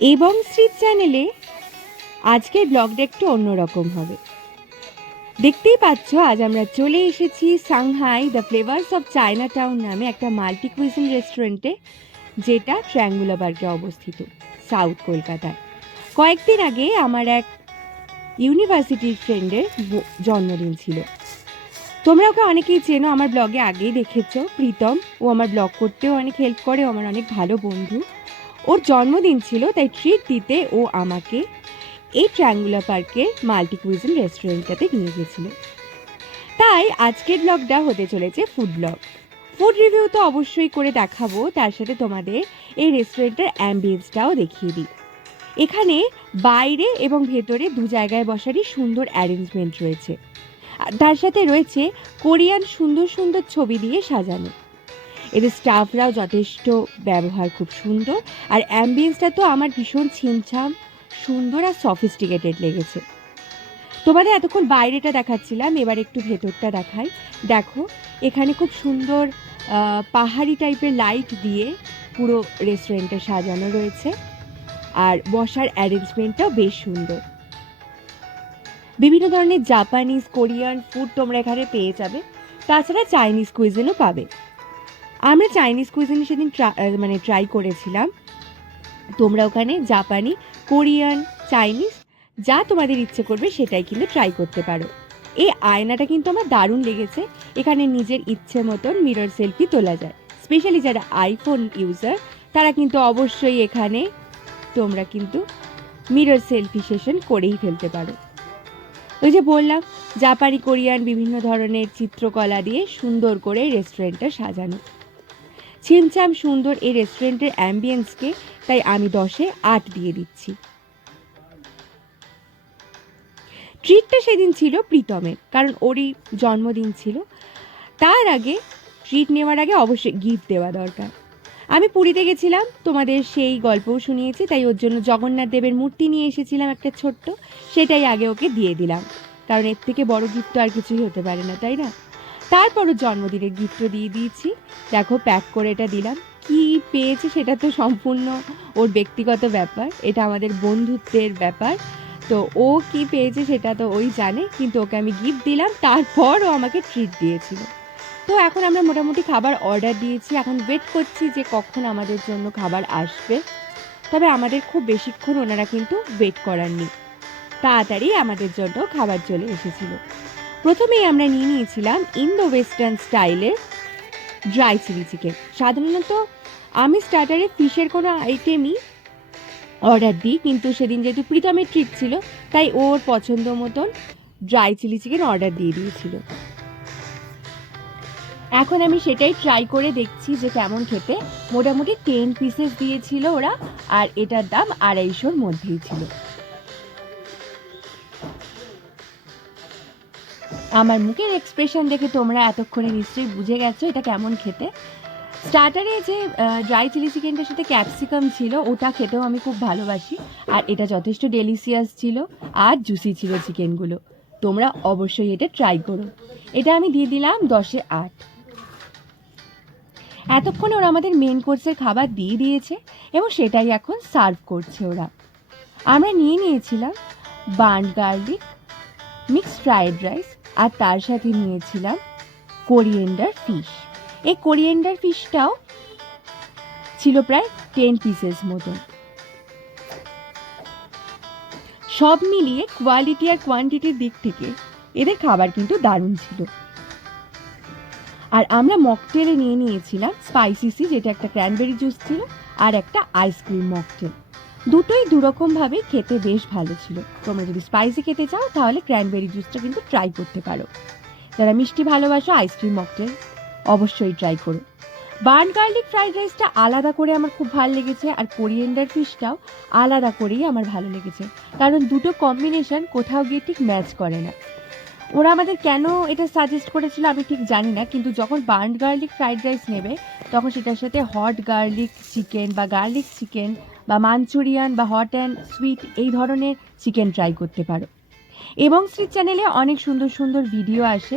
এবং শ্রী চ্যানেলে আজকের ব্লগটা একটু অন্যরকম হবে। দেখতেই পাচ্ছ আজ আমরা চলে এসেছি Shanghai the flavours of China town নামে একটা মাল্টি কুইজিন রেস্টুরেন্টে, যেটা ট্রায়াঙ্গুলার পার্কে অবস্থিত সাউথ কলকাতায়। কয়েকদিন আগে আমার এক ইউনিভার্সিটির ফ্রেন্ডের জন্মদিন ছিল। তোমরা ওকে অনেকেই চেনো, আমার ব্লগে আগেই দেখেছো। প্রীতম, ও আমার ব্লগ করতেও অনেক হেল্প করে, ও আমার অনেক ভালো বন্ধু। ওর জন্মদিন ছিল, তাই ট্রিট দিতে ও আমাকে এই ট্রায়াঙ্গুলার পার্কের মাল্টি কুইজিন রেস্টুরেন্টটাতে নিয়ে গেছিল। তাই আজকের ব্লগটা হতে চলেছে ফুড ব্লগ। ফুড রিভিউ তো অবশ্যই করে দেখাবো, তার সাথে তোমাদের এই রেস্টুরেন্টের অ্যাম্বিয়েন্সটাও দেখিয়ে দিই। এখানে বাইরে এবং ভেতরে দু জায়গায় বসারই সুন্দর অ্যারেঞ্জমেন্ট রয়েছে। তার সাথে রয়েছে কোরিয়ান সুন্দর সুন্দর ছবি দিয়ে সাজানো। এদের স্টাফরাও যথেষ্ট ব্যবহার খুব সুন্দর, আর অ্যাম্বিয়েন্সটা তো আমার ভীষণ ছিমছাম, সুন্দর আর সফিস্টিকেটেড লেগেছে। তোমাদের এতক্ষণ বাইরেটা দেখাচ্ছিলাম, এবার একটু ভেতরটা দেখাই। দেখো, এখানে খুব সুন্দর পাহাড়ি টাইপের লাইট দিয়ে পুরো রেস্টুরেন্টটা সাজানো রয়েছে, আর বসার অ্যারেঞ্জমেন্টটাও বেশ সুন্দর। বিভিন্ন ধরনের জাপানিজ, কোরিয়ান ফুড তোমরা এখানে পেয়ে যাবে, তাছাড়া চাইনিজ কুইজিনও পাবে। আমরা চাইনিজ কুইজিন সেদিন ট্রাই করেছিলাম। তোমরা ওখানে জাপানি, কোরিয়ান, চাইনিজ যা তোমাদের ইচ্ছে করবে সেটাই কিন্তু ট্রাই করতে পারো। এই আয়নাটা কিন্তু আমার দারুণ লেগেছে। এখানে নিজের ইচ্ছে মতন মিরর সেলফি তোলা যায়। স্পেশালি যারা আইফোন ইউজার তারা কিন্তু অবশ্যই এখানে তোমরা কিন্তু মিরর সেলফি সেশন করেই ফেলতে পারো। ওই যে বললাম, জাপানি, কোরিয়ান বিভিন্ন ধরনের চিত্রকলা দিয়ে সুন্দর করে রেস্টুরেন্টটা সাজানো। ছিমছাম সুন্দর এই রেস্টুরেন্টের অ্যাম্বিয়েন্সকে তাই আমি 10-এ 8 দিয়ে দিচ্ছি। ট্রিটটা সেদিন ছিল প্রীতমের, কারণ ওরই জন্মদিন ছিল। তার আগে, ট্রিট নেওয়ার আগে অবশ্যই গিফট দেওয়া দরকার। আমি পুরীতে গেছিলাম, তোমাদের সেই গল্পও শুনিয়েছি, তাই ওর জন্য জগন্নাথ দেবের মূর্তি নিয়ে এসেছিলাম একটা ছোট্ট, সেটাই আগে ওকে দিয়ে দিলাম, কারণ এর থেকে বড় গিফট তো আর কিছুই হতে পারে না, তাই না? তারপর ওর জন্মদিনের গিফটও দিয়ে দিয়েছি। দেখো, প্যাক করে এটা দিলাম। কি পেয়েছে সেটা তো সম্পূর্ণ ওর ব্যক্তিগত ব্যাপার, এটা আমাদের বন্ধুত্বের ব্যাপার। তো ও কি পেয়েছে সেটা তো ওই জানে, কিন্তু ওকে আমি গিফট দিলাম, তারপর ও আমাকে ট্রিট দিয়েছিল। তো এখন আমরা মোটামুটি খাবার অর্ডার দিয়েছি, এখন ওয়েট করছি যে কখন আমাদের জন্য খাবার আসবে। তবে আমাদের খুব বেশিক্ষণ ওনারা কিন্তু ওয়েট করাননি, তাড়াতাড়ি আমাদের জন্য খাবার চলে এসেছিল। প্রথমেই আমরা নিয়ে নিয়েছিলাম ইন্দো ওয়েস্টার্ন স্টাইলের ড্রাই চিলি চিকেন। সাধারণত আমি স্টার্টারে ফিশের কোনো আইটেমই অর্ডার দিই, কিন্তু সেদিন যেহেতু প্রীতমের ট্রিট ছিল তাই ওর পছন্দ মতন ড্রাই চিলি চিকেন অর্ডার দিয়ে দিয়েছিল। এখন আমি সেটাই ট্রাই করে দেখছি যে কেমন খেতে। মোটামুটি 10 পিসেস দিয়েছিল ওরা, আর এটার দাম 250-র মধ্যেই ছিল। আমার মুখের এক্সপ্রেশন দেখে তোমরা এতক্ষণে নিশ্চয়ই বুঝে গেছো এটা কেমন খেতে। স্টার্টারে যে ড্রাই চিলি চিকেনটার সাথে ক্যাপসিকাম ছিল, ওটা খেতেও আমি খুব ভালোবাসি, আর এটা যথেষ্ট ডেলিশিয়াস ছিল, আর জুসি ছিল চিকেনগুলো। তোমরা অবশ্যই এটা ট্রাই করো। এটা আমি দিয়ে দিলাম 10-এ 8। এতক্ষণে ওরা আমাদের মেন কোর্সের খাবার দিয়ে দিয়েছে এবং সেটাই এখন সার্ভ করছে ওরা। আমরা নিয়ে নিয়েছিলাম burnt garlic mixed fried rice, আর তার সাথে নিয়েছিলাম কোরিয়েন্ডার ফিশ। এই কোরিয়েন্ডার ফিশটাও ছিল প্রায় 10 পিসেস মতন। সব মিলিয়ে কোয়ালিটি আর কোয়ান্টিটির দিক থেকে এদের খাবার কিন্তু দারুণ ছিল। আর আমরা মকটেলে নিয়ে নিয়েছিলাম স্পাইসি, যেটা একটা ক্র্যানবেরি জুস ছিল, আর একটা আইসক্রিম মকটেল। দুটোই দুরকমভাবে খেতে বেশ ভালো ছিল। তোমরা যদি স্পাইসি খেতে চাও তাহলে ক্র্যানবেরি জুসটা কিন্তু ট্রাই করতে পারো। যারা মিষ্টি ভালোবাসো, আইসক্রিম মকটেল অবশ্যই ট্রাই করো। বার্ন গার্লিক ফ্রাইড রাইসটা আলাদা করে আমার খুব ভালো লেগেছে, আর কোরিয়েন্ডার ফিশটাও আলাদা করেই আমার ভালো লেগেছে, কারণ দুটো কম্বিনেশন কোথাও গিয়ে ঠিক ম্যাচ করে না। ওরা আমাদের কেন এটা সাজেস্ট করেছিল আমি ঠিক জানি না, কিন্তু যখন বার্ন গার্লিক ফ্রাইড রাইস নেবে তখন সেটার সাথে হট গার্লিক চিকেন বা গার্লিক চিকেন বা মাঞ্চুরিয়ান বা হট অ্যান্ড সুইট এই ধরনের চিকেন ট্রাই করতে পারো। এবং শ্রী চ্যানেলে অনেক সুন্দর সুন্দর ভিডিও আসে,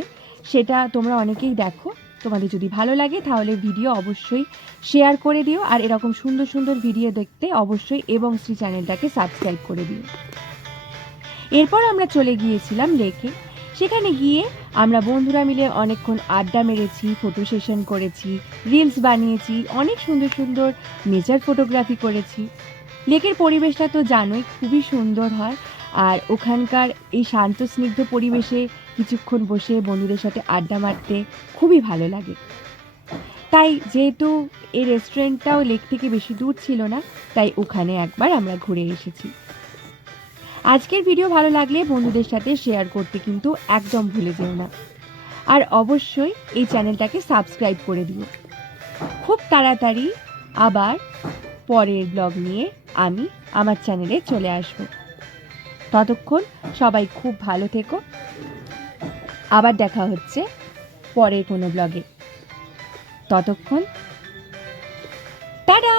সেটা তোমরা অনেকেই দেখো। তোমাদের যদি ভালো লাগে তাহলে ভিডিও অবশ্যই শেয়ার করে দিও, আর এরকম সুন্দর সুন্দর ভিডিও দেখতে অবশ্যই এবং শ্রী চ্যানেলটাকে সাবস্ক্রাইব করে দিও। এরপর আমরা চলে গিয়েছিলাম লেকে। সেখানে গিয়ে আমরা বন্ধুরা মিলে অনেকক্ষণ আড্ডা মেরেছি, ফটো সেশন করেছি, রিলস বানিয়েছি, অনেক সুন্দর সুন্দর নেচার ফটোগ্রাফি করেছি। লেকের পরিবেশটা তো জানোই খুবই সুন্দর হয়, আর ওখানকার এই শান্ত স্নিগ্ধ পরিবেশে কিছুক্ষণ বসে বন্ধুদের সাথে আড্ডা মারতে খুবই ভালো লাগে। তাই যেহেতু এই রেস্টুরেন্টটাও লেক থেকে বেশি দূর ছিল না, তাই ওখানে একবার আমরা ঘুরে এসেছি। আজকের ভিডিও ভালো লাগলে বন্ধুদের সাথে শেয়ার করতে কিন্তু একদম ভুলে যেও না, আর অবশ্যই এই চ্যানেলটাকে সাবস্ক্রাইব করে দিও। খুব তাড়াতাড়ি আবার পরের ব্লগ নিয়ে আমি আমার চ্যানেলে চলে আসব। ততক্ষণ সবাই খুব ভালো থেকো, আবার দেখা হচ্ছে পরের কোনো ব্লগে। ততক্ষণ টাটা।